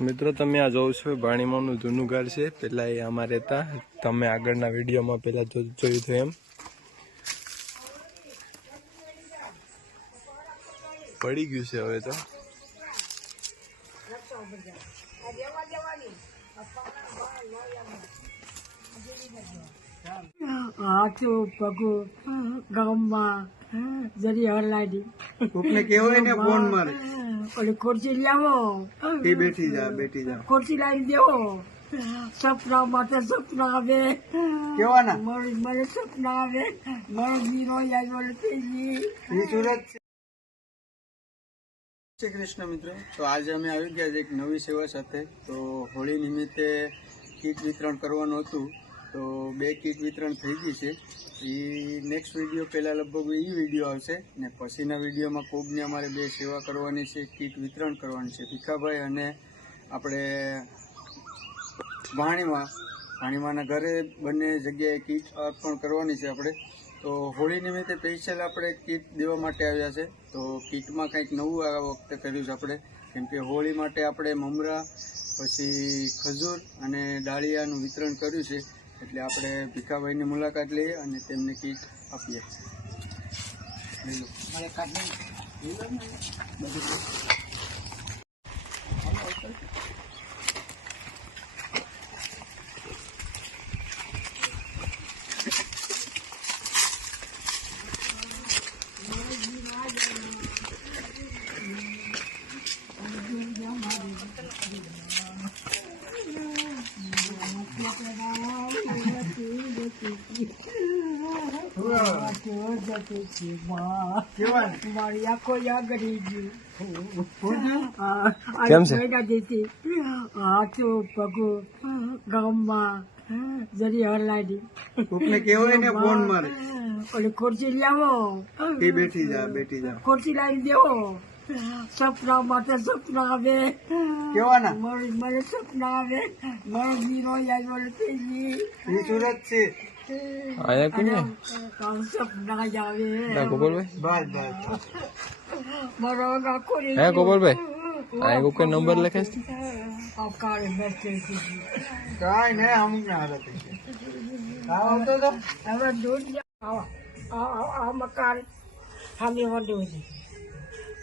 મિત્રો, તમે આ જોવ છો ભાણીમાનું જૂનું ઘર છે. પેલા એ આમાં રહેતા. તમે આગળના વિડીયોમાં જો- જોયું હતું એમ. પડી ગયું છે હવે તો. હાથું પગ ગામમાં જરી હલાડી કોકને કહેવાય ને ફોન મારે. ઓલે ખુરશી લાવો એ બેઠી જા બેઠી જા. ખુરશી લાવી દેવો. સપના માટે સપના આવે. કેવાના? મારી મને સપના આવે. મારો વીરો આવ્યો નથી એ સુરત શ્રી કૃષ્ણ મિત્રો. તો આજે અમે આવી ગયા છે એક નવી સેવા સાથે. તો હોળી નિમિત્તે કીટ વિતરણ કરવાનું હતું. તો બે કીટ વિતરણ થઈ ગઈ છે. એ નેક્સ્ટ વીડિયો પહેલાં લગભગ એ વીડિયો આવશે. ને પછીના વિડીયોમાં કોબની અમારે બે સેવા કરવાની છે, કીટ વિતરણ કરવાની છે. ભીખાભાઈ અને આપણે વાણીમાં વાણીમાના ઘરે બંને જગ્યાએ કીટ અર્પણ કરવાની છે આપણે. તો હોળી નિમિત્તે સ્પેશિયલ આપણે કીટ દેવા માટે આવ્યા છે. તો કીટમાં કંઈક નવું આ વખતે કર્યું છે આપણે. કેમ કે હોળી માટે આપણે મમરા, પછી ખજૂર અને ડાળિયાનું વિતરણ કર્યું છે. એટલે આપણે ભીખાભાઈની મુલાકાત લઈએ અને તેમને કીટ આપીએ. લો. કેવાનું? મારી આખો આગળી ગયું કેમ છે? હાથું પગું ગામમાં જરી હલાડી કોકને કહેવાય ને ફોન મારે ઓલી ખુરશી લાવો એ બેઠી જા બેઠી જા ખુરશી લાવી દેવો સપના માટે સપના આવે કેવાના મારી મને સપના આવે મારો હીરો યાદ નથી સુરત છે અહીંયા કોને કામ સપના જ આવે ના ગોપાલભાઈ બસ બસ મારો આખો હે ગોપાલભાઈ અહીંયા કોઈ નંબર લખે છે કાળે બેસે છે કાંઈ ને અમુક ને હાલત છે આવતો તો હવે દૂધ આવા આ આ મકાન સામે વડું છે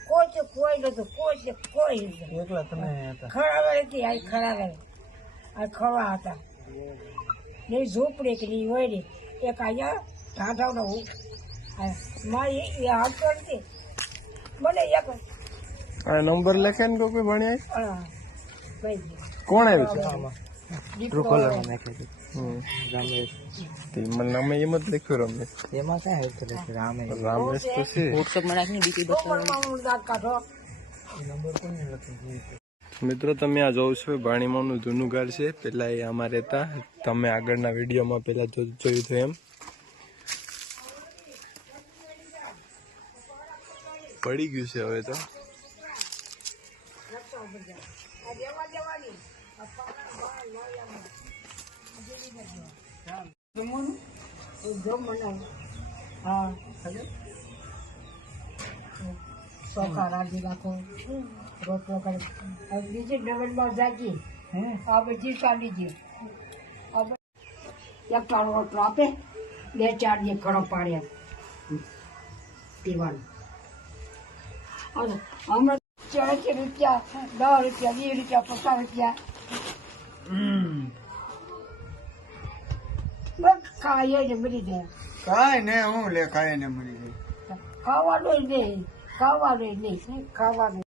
કોઈ છે કોઈ નતું કોઈ છે કોઈ એકલા તમે હતા ખરાબ હતી આ ખરાબ આ ખવા હતા ને ઝૂંપડી કે નહીં હોય ને એક અહીંયા ઢાંઢાનો હું મારી એ હાથ કરતી મને એક આ નંબર લખે ને કોઈ ભણ્યા અ, ભાઈ કોણ આવ્યું છે દીકરો હમ. તે મને અમે એમ જ લખ્યું રમેશ એમાં ક્યાં હેલ્પ કરે છે રામે રામેશ તો છે કોપરમાં મુર્દા કાઢો મિત્રો, તમે આ જોવ છો ભાણીમાનું જૂનું ઘર છે. પેલા એ આમાં રહેતા. તમે આગળના વિડીયોમાં જો- જોયું હતું એમ. પડી ગયું છે હવે તો. હા નાખો રોટલો કરે. બીજી ડબલમાં જાગી આ બધી ચાલી ગઈ એક ટાણો રોટલો આપે. બે ચાર જે કડો પાડ્યા પીવાનું. અને હમણાં છે રૂપિયા દસ રૂપિયા વીસ રૂપિયા પચાસ રૂપિયા. બસ ખાઈએ ને મરી જાય. કાંઈ ને હું લે ખાય ને મળી ગઈ ખાવાનું નહીં ખાવાનું નહીં ખાવાનું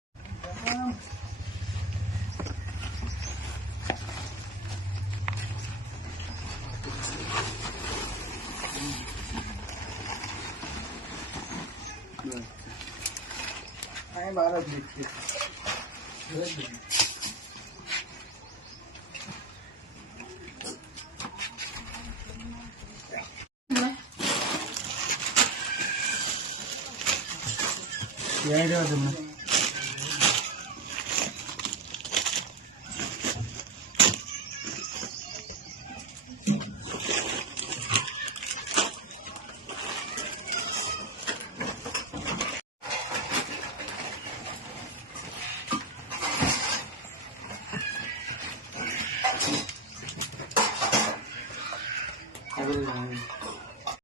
બહાર જ. દેખીએ ક્યાં રહ્યો તમે?